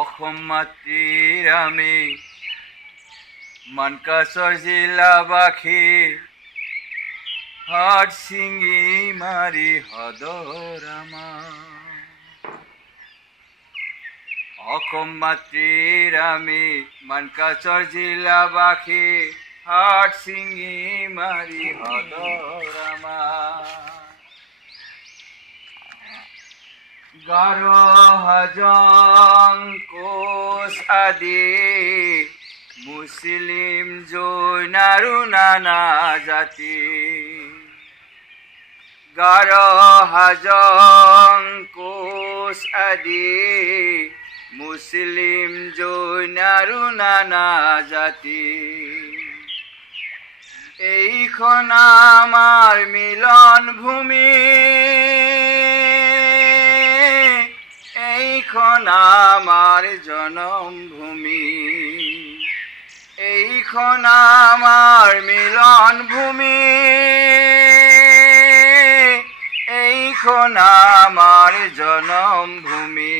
অসম মাতৃৰ আমি মানকাছৰ জিলাবাসী হাত ছিঙি মাৰি সদৰ আমাৰ। অসম মাতৃৰ আমি মানকাছৰ জিলাবাসী হাত ছিঙি মাৰি সদৰ আমাৰ। গাৰো হাজং কোচ আদি মুছলিম জৈন আৰু নানা জাতি। গাৰো হাজং কোচ আদি মুছলিম জৈন আৰু নানা জাতি। এইখন আমাৰ মিলন ভূমি, এইখন আমাৰ জনমভূমি। এইখন আমাৰ মিলন ভূমি, এইখন আমাৰ জনমভূমি।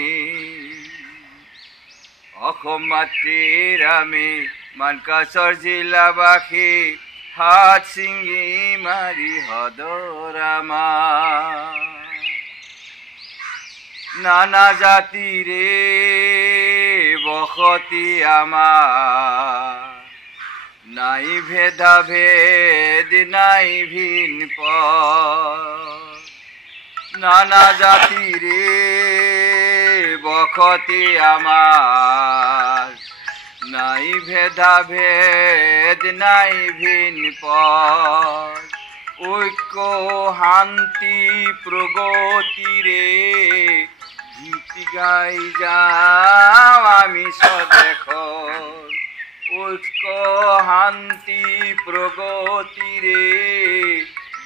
অসম মাতৃৰ আমি মানকাছৰ জিলাবাসী হাত ছিঙি মাৰি সদৰ আমাৰ। নানা জাতিৰে বসতি আমাৰ, নাই ভেদাভেদ নাই ভিন পথ। নানা জাতিৰে বসতি আমাৰ, নাই ভেদাভেদ নাই ভিন পথ। ঐক্য শান্তি প্ৰগতিৰে গীত গাই যাওঁ আমি স্বদেশৰ। ঐক্য শান্তি প্ৰগতিৰে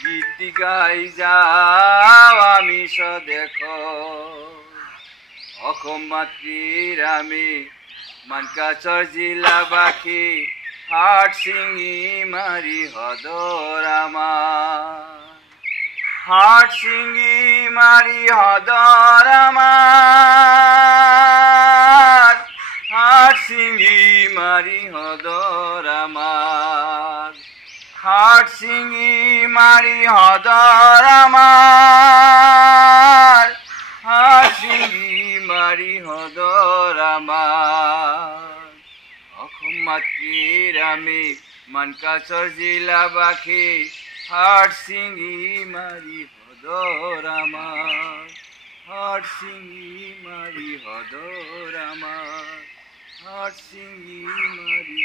গীত গাই যাওঁ আমি স্বদেশৰ। অসম মাতৃৰ আমি মানকাছৰ জিলাবাসী হাত ছিঙি মাৰি সদৰ আমাৰ। হাত ছিঙি মাৰি সদৰ আমাৰ, হাত ছিঙি মাৰি সদৰ আমাৰ। হাত ছিঙি মাৰি সদৰ আমাৰ, হাত ছিঙি মাৰি সদৰ আমাৰ। অসম মাতৃৰ আমি মানকাছৰ জিলাবাসী হাত ছিঙি মাৰি সদৰ আমাৰ। হাত ছিঙি মাৰি সদৰ আমাৰ, হাত ছিঙি মাৰি